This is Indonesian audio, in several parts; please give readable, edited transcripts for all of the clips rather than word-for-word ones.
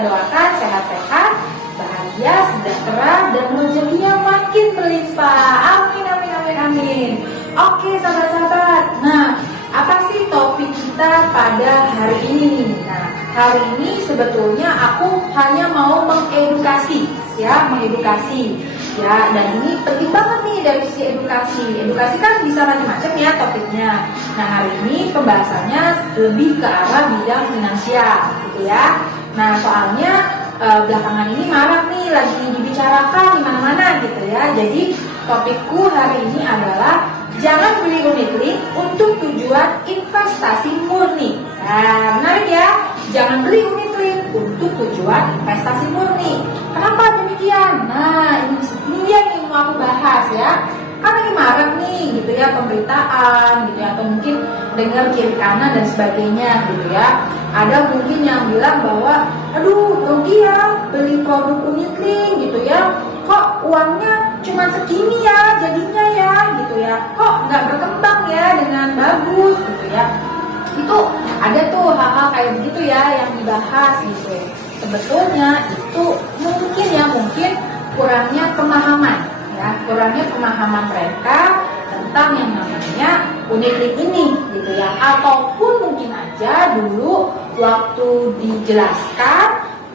kita doakan sehat-sehat, bahagia, sejahtera, dan rezekinya makin berlimpah. Amin, amin, amin, amin. Oke sahabat-sahabat, nah apa sih topik kita pada hari ini? Nah, hari ini sebetulnya aku hanya mau mengedukasi ya, dan ini penting banget nih dari sisi edukasi kan bisa macam-macam ya topiknya. Nah, hari ini pembahasannya lebih ke arah bidang finansial gitu ya. Nah, soalnya belakangan ini marak nih lagi dibicarakan di mana-mana gitu ya. Jadi topikku hari ini adalah jangan beli unit-link untuk tujuan investasi murni. Nah, menarik ya. Jangan beli unit-link untuk tujuan investasi murni. Kenapa demikian? Nah, ini dia yang mau aku bahas ya. Kan lagi marak nih gitu ya pemberitaan gitu ya, atau mungkin dengar kiri kanan dan sebagainya gitu ya. Ada mungkin yang bilang bahwa aduh rugi ya beli produk unit-link gitu ya. Kok uangnya cuma segini ya jadinya ya gitu ya. Kok nggak berkembang ya dengan bagus gitu ya. Itu ada tuh hal-hal kayak begitu ya yang dibahas gitu. Sebetulnya itu mungkin kurangnya pemahaman mereka tentang yang namanya unit-link ini gitu ya. Ataupun mungkin aja dulu waktu dijelaskan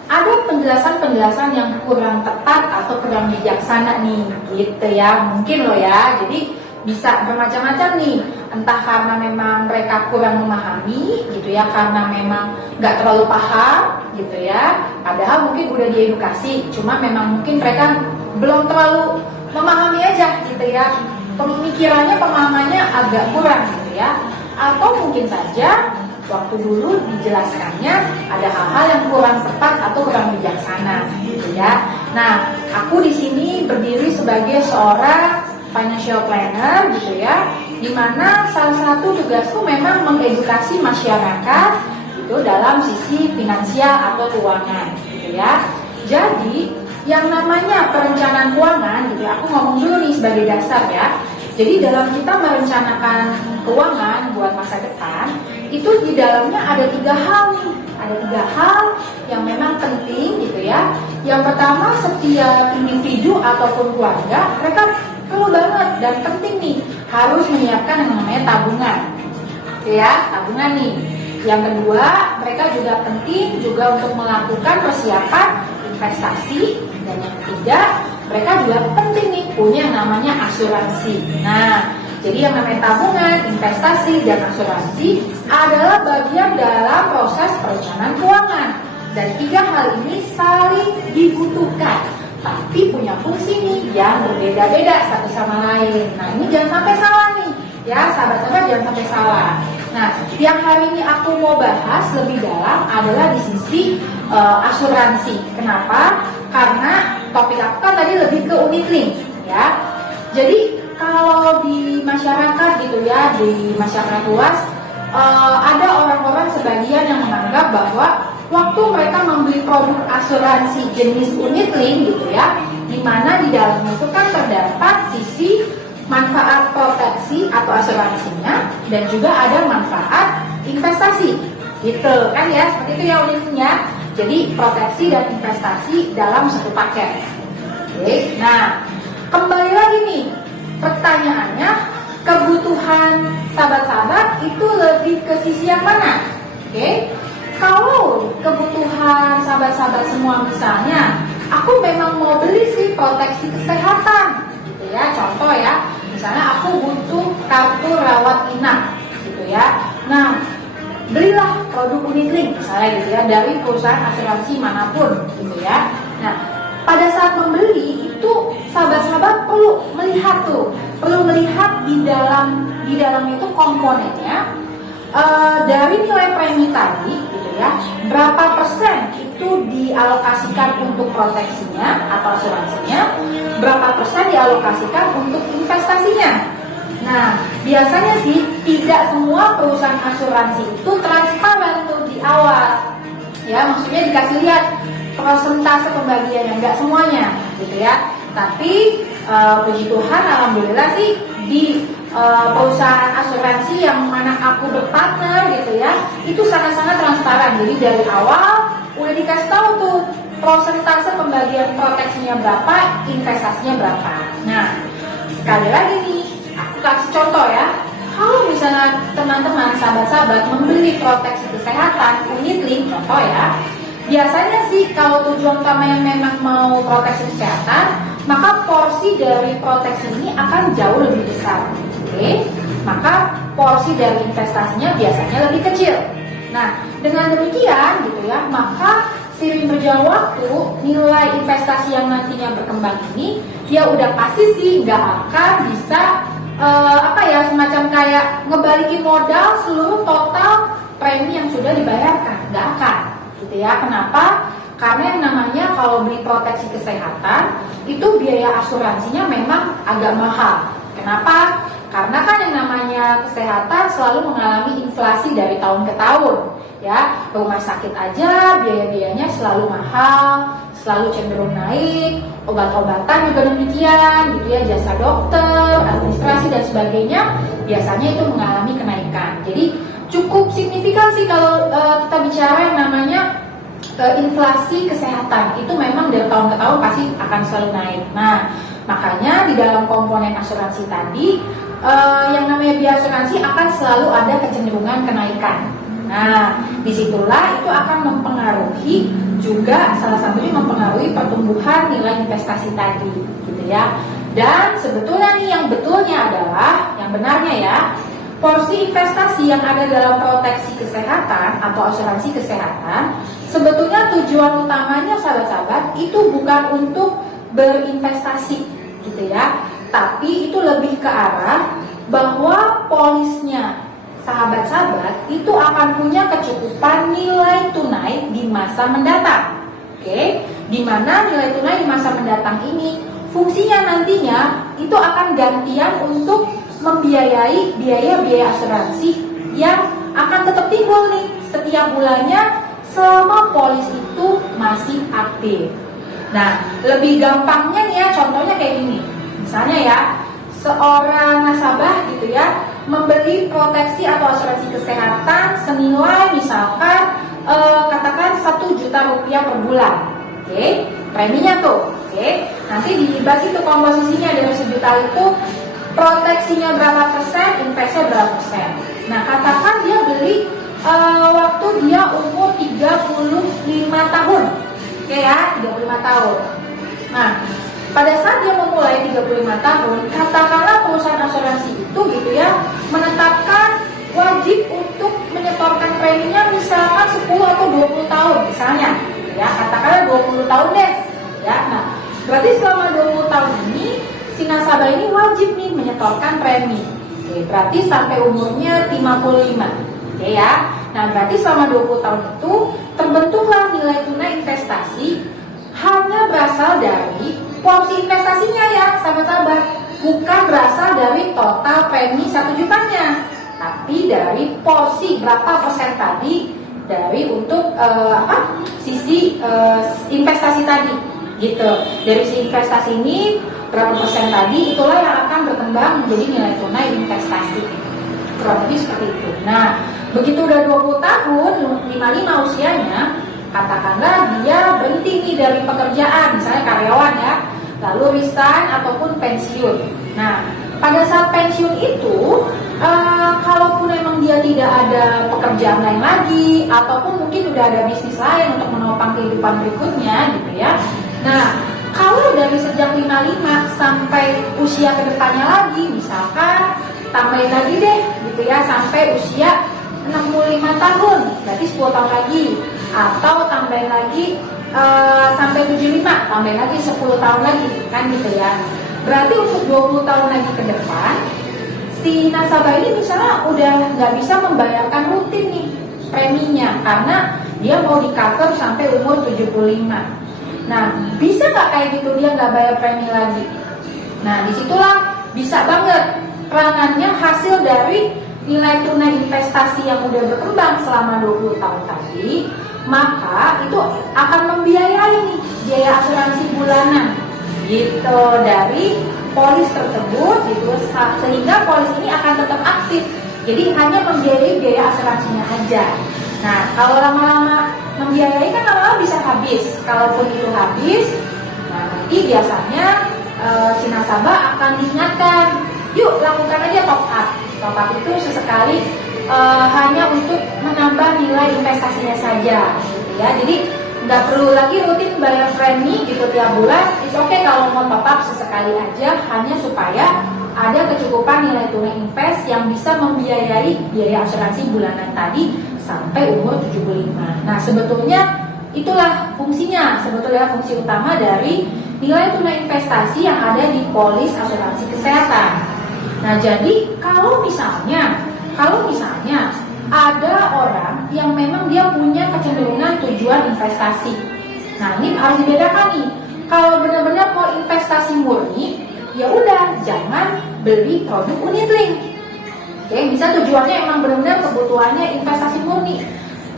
ada penjelasan yang kurang tepat atau kurang bijaksana nih gitu ya. Mungkin loh ya. Jadi bisa bermacam-macam nih, entah karena memang mereka kurang memahami gitu ya, karena memang nggak terlalu paham gitu ya, padahal mungkin udah diedukasi, cuma memang mungkin mereka belum terlalu memahami aja gitu ya, pemikirannya, pemahamannya agak kurang gitu ya, atau mungkin saja waktu dulu dijelaskannya ada hal-hal yang kurang tepat atau kurang bijaksana gitu ya. Nah, aku di sini berdiri sebagai seorang financial planner gitu ya, dimana salah satu tugasku memang mengedukasi masyarakat itu dalam sisi finansial atau keuangan gitu ya. Jadi yang namanya perencanaan keuangan gitu ya, aku ngomong dulu nih sebagai dasar ya. Jadi dalam kita merencanakan keuangan buat masa depan itu di dalamnya ada 3 hal nih, ada 3 hal yang memang penting gitu ya. Yang pertama, setiap individu ataupun keluarga mereka perlu banget dan penting nih harus menyiapkan yang namanya tabungan ya, tabungan nih. Yang kedua, mereka juga penting juga untuk melakukan persiapan investasi, dan yang ketiga mereka juga penting nih punya yang namanya asuransi. Nah, jadi yang namanya tabungan, investasi, dan asuransi adalah bagian dalam proses perencanaan keuangan, dan 3 hal ini saling dibutuhkan tapi punya fungsi nih yang berbeda-beda satu sama lain. Nah, ini jangan sampai salah nih ya, sahabat-sahabat, jangan sampai salah. Nah, yang hari ini aku mau bahas lebih dalam adalah di sisi asuransi. Kenapa? Karena topik aku kan tadi lebih ke unit-link ya. Jadi kalau di masyarakat gitu ya, di masyarakat luas ada orang-orang sebagian yang menganggap bahwa waktu mereka membeli produk asuransi jenis unit-link gitu ya, di mana di dalamnya itu kan terdapat sisi manfaat proteksi atau asuransinya dan juga ada manfaat investasi gitu kan ya, seperti itu ya unit-linknya. Jadi proteksi dan investasi dalam satu paket. Oke, nah kembali lagi nih pertanyaannya, kebutuhan sahabat-sahabat itu lebih ke sisi yang mana? Oke, kalau kebutuhan sahabat-sahabat semua misalnya, aku memang mau beli sih proteksi kesehatan gitu ya, contoh ya, misalnya aku butuh kartu rawat inap gitu ya. Nah, belilah produk unit-link misalnya gitu ya dari perusahaan asuransi manapun gitu ya. Nah, pada saat membeli itu sahabat-sahabat perlu melihat di dalam itu komponennya dari nilai premi tadi gitu ya, berapa persen itu dialokasikan untuk proteksinya atau asuransinya, berapa persen dialokasikan untuk investasinya. Nah, biasanya sih tidak semua perusahaan asuransi itu transparan tuh di awal. Ya, maksudnya dikasih lihat persentase pembagiannya, enggak semuanya gitu ya. Tapi puji Tuhan, alhamdulillah sih di perusahaan asuransi yang mana aku berpartner gitu ya, itu sangat-sangat transparan. Jadi dari awal udah udah dikasih tahu tuh prosentase pembagian proteksinya berapa, investasinya berapa. Nah, sekali lagi nih, aku kasih contoh ya. Kalau misalnya teman-teman, sahabat-sahabat membeli proteksi kesehatan unit link, contoh ya, biasanya sih kalau tujuan utamanya memang mau proteksi kesehatan, maka porsi dari proteksi ini akan jauh lebih besar. Oke? Maka porsi dari investasinya biasanya lebih kecil. Nah, dengan demikian gitu ya, maka seiring berjalan waktu, nilai investasi yang nantinya berkembang ini, ya udah pasti sih nggak akan bisa semacam kayak ngebalikin modal seluruh total premi yang sudah dibayarkan, nggak akan, gitu ya. Kenapa? Karena yang namanya kalau beli proteksi kesehatan itu biaya asuransinya memang agak mahal. Kenapa? Karena kan yang namanya kesehatan selalu mengalami inflasi dari tahun ke tahun, ya. Rumah sakit aja biaya-biayanya selalu mahal, selalu cenderung naik, obat-obatan juga demikian, gitu ya, jasa dokter, administrasi dan sebagainya, biasanya itu mengalami kenaikan. Jadi cukup signifikan sih kalau kita bicara yang namanya inflasi kesehatan, itu memang dari tahun ke tahun pasti akan selalu naik. Nah, makanya di dalam komponen asuransi tadi, yang namanya biaya asuransi akan selalu ada kecenderungan kenaikan. Nah, disitulah itu akan mempengaruhi juga, salah satunya mempengaruhi pertumbuhan nilai investasi tadi, gitu ya. Dan sebetulnya nih yang betulnya adalah, yang benarnya ya, porsi investasi yang ada dalam proteksi kesehatan atau asuransi kesehatan, sebetulnya tujuan utamanya sahabat-sahabat itu bukan untuk berinvestasi, gitu ya, tapi itu lebih ke arah bahwa polisnya sahabat-sahabat itu akan punya kecukupan nilai tunai di masa mendatang. Oke, di mana nilai tunai di masa mendatang ini fungsinya nantinya itu akan gantian untuk membiayai biaya-biaya asuransi yang akan tetap timbul nih setiap bulannya selama polis itu masih aktif. Nah, lebih gampangnya nih ya, contohnya kayak gini. Misalnya ya, seorang nasabah gitu ya membeli proteksi atau asuransi kesehatan senilai misalkan katakan 1 juta rupiah per bulan. Oke, preminya tuh. Oke, nanti dibagi tuh komposisinya dari 1 juta itu, proteksinya berapa persen, investasinya berapa persen. Nah, katakan dia beli waktu dia umur 35 tahun. Oke ya, 35 tahun. Nah, pada saat dia memulai 35 tahun, katakanlah perusahaan asuransi itu gitu ya menetapkan wajib untuk menyetorkan preminya misalkan 10 atau 20 tahun misalnya, ya katakanlah 20 tahun deh, ya. Nah, berarti selama 20 tahun ini si nasabah ini wajib nih menyetorkan premi. Oke, berarti sampai umurnya 55. Oke ya. Nah, berarti selama 20 tahun itu terbentuklah nilai tunai investasi hanya berasal dari porsi investasinya ya, sahabat-sahabat. Bukan berasal dari total premi 1 jutanya, tapi dari porsi berapa persen tadi dari untuk sisi investasi tadi, gitu. Dari si investasi ini berapa persen tadi, itulah yang akan berkembang menjadi nilai tunai investasi. Kurang lebih seperti itu. Nah, begitu udah 20 tahun, 55 usianya, katakanlah dia berhenti nih dari pekerjaan, misalnya karyawan ya, lalu resign ataupun pensiun. Nah, pada saat pensiun itu, kalaupun memang dia tidak ada pekerjaan lain lagi, ataupun mungkin udah ada bisnis lain untuk menopang kehidupan berikutnya, gitu ya. Nah, kalau dari sejak 55 sampai usia kedepannya lagi, misalkan tambahin lagi deh, gitu ya, sampai usia 65 tahun, berarti 10 tahun lagi, atau tambahin lagi sampai 75, tambahin lagi 10 tahun lagi, kan gitu ya. Berarti untuk 20 tahun lagi ke depan, si nasabah ini misalnya udah nggak bisa membayarkan rutin nih preminya, karena dia mau di cover sampai umur 75. Nah, bisa nggak kayak gitu dia nggak bayar premi lagi? Nah, disitulah bisa banget peranannya hasil dari nilai tunai investasi yang udah berkembang selama 20 tahun tadi, maka itu akan membiayai nih biaya asuransi bulanan gitu dari polis tersebut gitu, sehingga polis ini akan tetap aktif. Jadi hanya membiayai biaya asuransinya aja. Nah, kalau lama-lama membiayai kan lama-lama bisa habis. Kalaupun itu habis, nah nanti biasanya si nasabah akan diingatkan, yuk lakukan aja top up. Top up itu sesekali hanya untuk menambah nilai investasinya saja, gitu ya. Jadi nggak perlu lagi rutin bayar premi gitu tiap bulan. It's okay kalau mau top up sesekali aja, hanya supaya ada kecukupan nilai tunai invest yang bisa membiayai biaya asuransi bulanan tadi sampai umur 75. Nah, sebetulnya itulah fungsinya, sebetulnya fungsi utama dari nilai tunai investasi yang ada di polis asuransi kesehatan. Nah, jadi kalau misalnya ada orang yang memang dia punya kecenderungan tujuan investasi. Nah, ini harus dibedakan nih. Kalau benar-benar mau investasi murni, ya udah jangan beli produk unit link. Oke, bisa tujuannya emang benar-benar kebutuhannya investasi murni.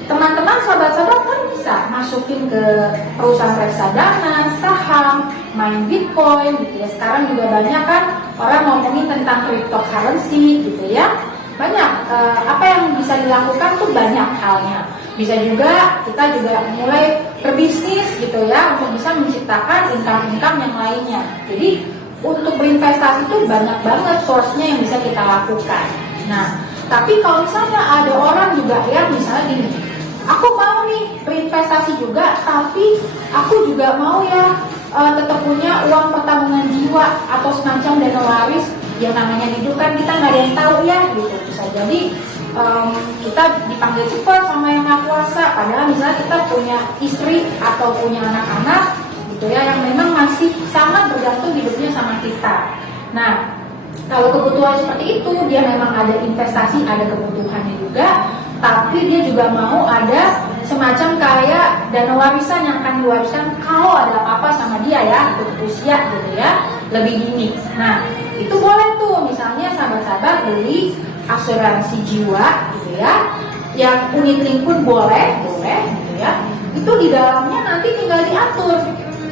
Teman-teman, sahabat-sahabat kan bisa masukin ke perusahaan reksadana, saham, main Bitcoin gitu ya. Sekarang juga banyak kan orang ngomongin tentang cryptocurrency gitu ya. Banyak apa yang bisa dilakukan tuh banyak halnya. Bisa juga kita juga mulai berbisnis gitu ya untuk bisa menciptakan income-income yang lainnya. Jadi untuk berinvestasi itu banyak banget source-nya yang bisa kita lakukan. Nah, tapi kalau misalnya ada orang juga yang misalnya gini, aku mau nih berinvestasi juga, tapi aku juga mau ya tetap punya uang pertabungan jiwa atau semacam dana waris. Yang namanya hidup kan kita nggak ada yang tahu ya gitu. Bisa jadi kita dipanggil cepat sama yang maha kuasa, padahal misalnya kita punya istri atau punya anak-anak gitu ya yang memang masih sangat bergantung hidupnya sama kita. Nah, kalau kebutuhan seperti itu, dia memang ada investasi, ada kebutuhannya juga, tapi dia juga mau ada semacam kayak dana warisan yang akan diwariskan kalau ada apa-apa sama dia ya, untuk usia gitu ya, lebih dini. Nah, itu boleh tuh, misalnya sahabat-sahabat beli asuransi jiwa gitu ya, yang unit link pun boleh gitu ya. Itu di dalamnya nanti tinggal diatur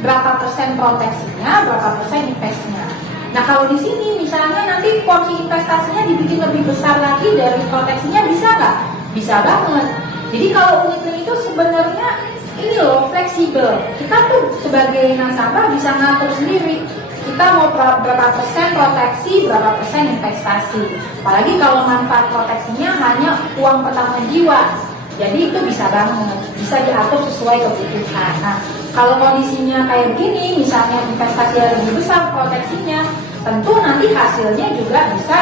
berapa persen proteksinya, berapa persen investnya. Nah, kalau di sini misalnya nanti porsi investasinya dibikin lebih besar lagi dari proteksinya, bisa nggak? Bisa banget. Jadi kalau unit link itu sebenarnya ini loh, fleksibel. Kita tuh sebagai nasabah bisa ngatur sendiri. Kita mau berapa persen proteksi, berapa persen investasi. Apalagi kalau manfaat proteksinya hanya uang pertama jiwa. Jadi itu bisa banget, bisa diatur sesuai kebutuhan. Nah, kalau kondisinya kayak begini, misalnya investasi yang lebih besar proteksinya, tentu nanti hasilnya juga bisa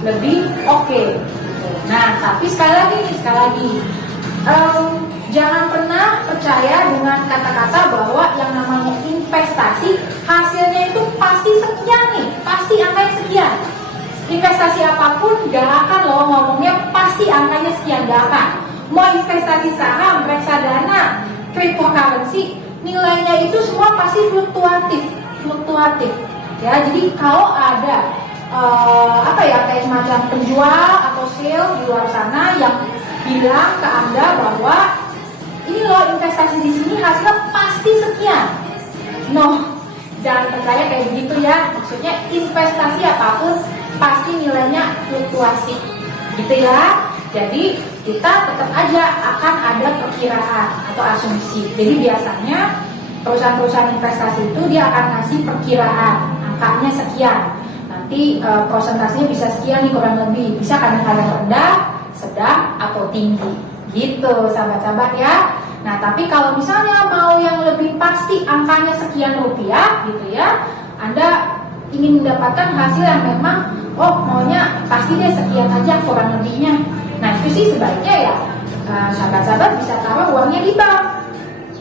lebih oke. Nah, tapi sekali lagi, jangan pernah percaya dengan kata-kata bahwa yang namanya investasi hasilnya itu pasti sekian nih, pasti angkanya sekian. Investasi apapun gak akan loh ngomongnya pasti angkanya sekian, gak akan. Mau investasi saham, reksadana, cryptocurrency, nilainya itu semua pasti fluktuatif. Ya, jadi kalau ada kayak semacam penjual atau sale di luar sana yang bilang ke Anda bahwa ini loh investasi di sini hasilnya pasti sekian. No, jangan percaya kayak begitu ya. Maksudnya investasi apapun pasti nilainya fluktuasi, gitu ya. Jadi kita tetap aja akan ada perkiraan atau asumsi. Jadi biasanya perusahaan-perusahaan investasi itu dia akan ngasih perkiraan, angkanya sekian. Nanti prosentasenya bisa sekian nih kurang lebih. Bisa kadang-kadang rendah, sedang, atau tinggi. Gitu sahabat-sahabat ya. Nah, tapi kalau misalnya mau yang lebih pasti angkanya sekian rupiah gitu ya, Anda ingin mendapatkan hasil yang memang maunya pasti dia sekian aja kurang lebihnya. Nah, itu sih sebaiknya ya sahabat-sahabat bisa taruh uangnya di bank.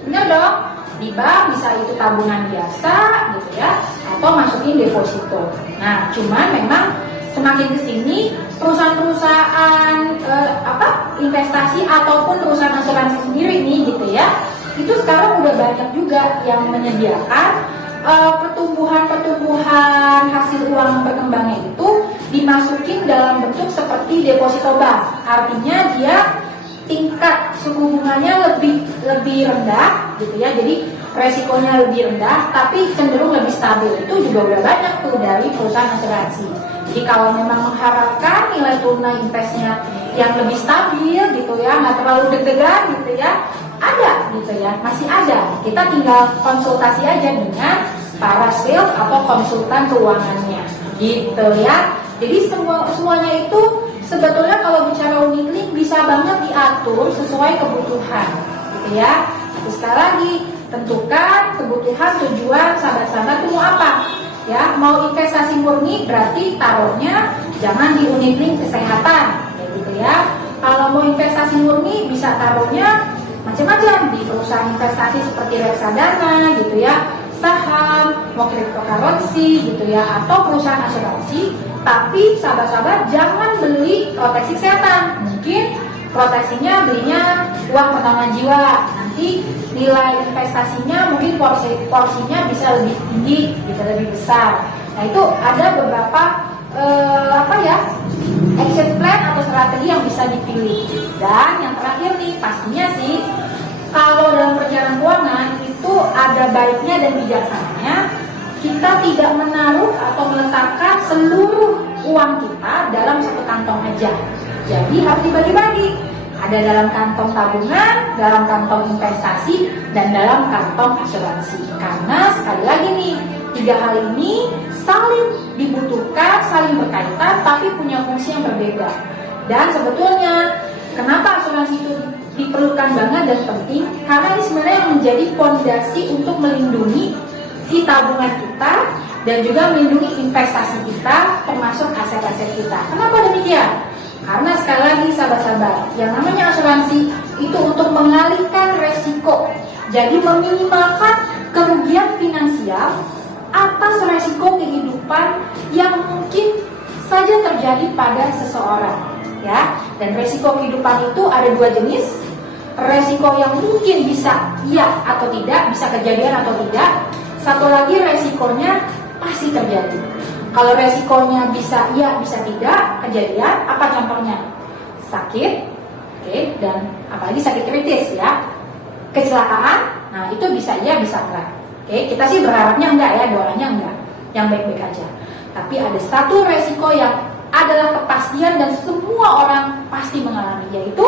Bener dong? Di bank bisa itu tabungan biasa gitu ya, atau masukin deposito. Nah, cuman memang semakin kesini perusahaan-perusahaan investasi ataupun perusahaan asuransi sendiri nih gitu ya, itu sekarang udah banyak juga yang menyediakan pertumbuhan hasil uang berkembangnya itu dimasukin dalam bentuk seperti deposito bank. Artinya dia tingkat suku bunganya lebih rendah gitu ya, jadi resikonya lebih rendah tapi cenderung lebih stabil. Itu juga udah banyak tuh dari perusahaan asuransi. Jadi kalau memang mengharapkan nilai tunai investnya yang lebih stabil gitu ya, nggak terlalu deg-degan gitu ya, ada gitu ya, masih ada. Kita tinggal konsultasi aja dengan para sales atau konsultan keuangannya gitu ya. Jadi semuanya itu sebetulnya kalau bicara unit link bisa banget diatur sesuai kebutuhan gitu ya. Terus sekali lagi, tentukan kebutuhan, tujuan sahabat-sahabat itu mau apa ya. Mau investasi murni berarti taruhnya jangan di unit link kesehatan gitu ya. Kalau mau investasi murni bisa taruhnya macam-macam di perusahaan investasi seperti reksadana gitu ya, saham, mau cryptocurrency gitu ya, atau perusahaan asuransi. Tapi sahabat-sahabat jangan beli proteksi kesehatan. Mungkin proteksinya belinya uang potongan jiwa, nanti nilai investasinya mungkin porsinya bisa lebih tinggi, bisa lebih besar. Nah itu ada beberapa action plan atau strategi yang bisa dipilih. Dan yang terakhir nih, pastinya sih kalau dalam perencanaan keuangan itu ada baiknya dan bijaksananya kita tidak menaruh atau meletakkan seluruh uang kita dalam satu kantong aja. Jadi harus dibagi-bagi. Ada dalam kantong tabungan, dalam kantong investasi, dan dalam kantong asuransi. Karena sekali lagi nih, 3 hal ini saling dibutuhkan, saling berkaitan, tapi punya fungsi yang berbeda. Dan sebetulnya kenapa asuransi itu diperlukan banget dan penting? Karena ini sebenarnya menjadi fondasi untuk melindungi si tabungan kita dan juga melindungi investasi kita, termasuk aset-aset kita. Kenapa demikian? Karena sekali lagi sahabat-sahabat, yang namanya asuransi itu untuk mengalihkan resiko. Jadi meminimalkan kerugian finansial atas resiko kehidupan yang mungkin saja terjadi pada seseorang, ya. Dan resiko kehidupan itu ada 2 jenis. Resiko yang mungkin bisa iya atau tidak, bisa kejadian atau tidak. Satu lagi resikonya pasti terjadi. Kalau resikonya bisa iya, bisa tidak kejadian, apa contohnya? Sakit, dan apalagi sakit kritis ya. Kecelakaan, nah itu bisa iya, bisa enggak. Kita sih berharapnya enggak ya, doanya enggak, yang baik-baik aja. Tapi ada satu resiko yang adalah kepastian dan semua orang pasti mengalami, yaitu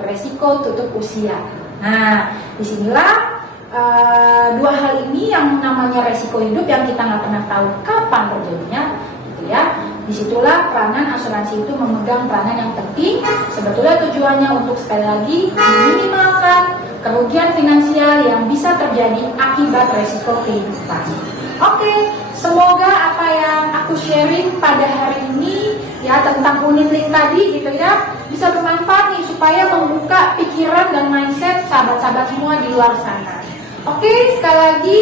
resiko tutup usia. Nah, disinilah 2 hal ini yang namanya resiko hidup yang kita nggak pernah tahu kapan terjadinya, gitu ya. Disitulah peranan asuransi itu memegang peranan yang penting. Sebetulnya tujuannya untuk sekali lagi meminimalkan kerugian finansial yang bisa terjadi akibat resiko kehidupan. Oke, semoga apa yang aku sharing pada hari ini ya tentang unit link tadi gitu ya bisa bermanfaat nih supaya membuka pikiran dan mindset sahabat-sahabat semua di luar sana. Oke, sekali lagi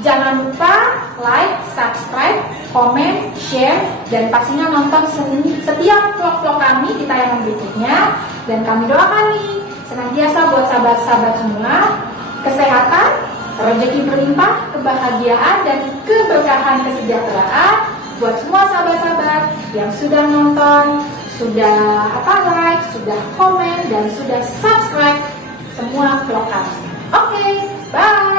jangan lupa like, subscribe, komen, share, dan pastinya nonton setiap vlog-vlog kami di tayangan berikutnya. Dan kami doakan nih senantiasa buat sahabat-sahabat semua kesehatan, rezeki berlimpah, kebahagiaan, dan keberkahan kesejahteraan buat semua sahabat-sahabat yang sudah nonton, sudah like, sudah komen, dan sudah subscribe semua vlog kami. Oke, bye.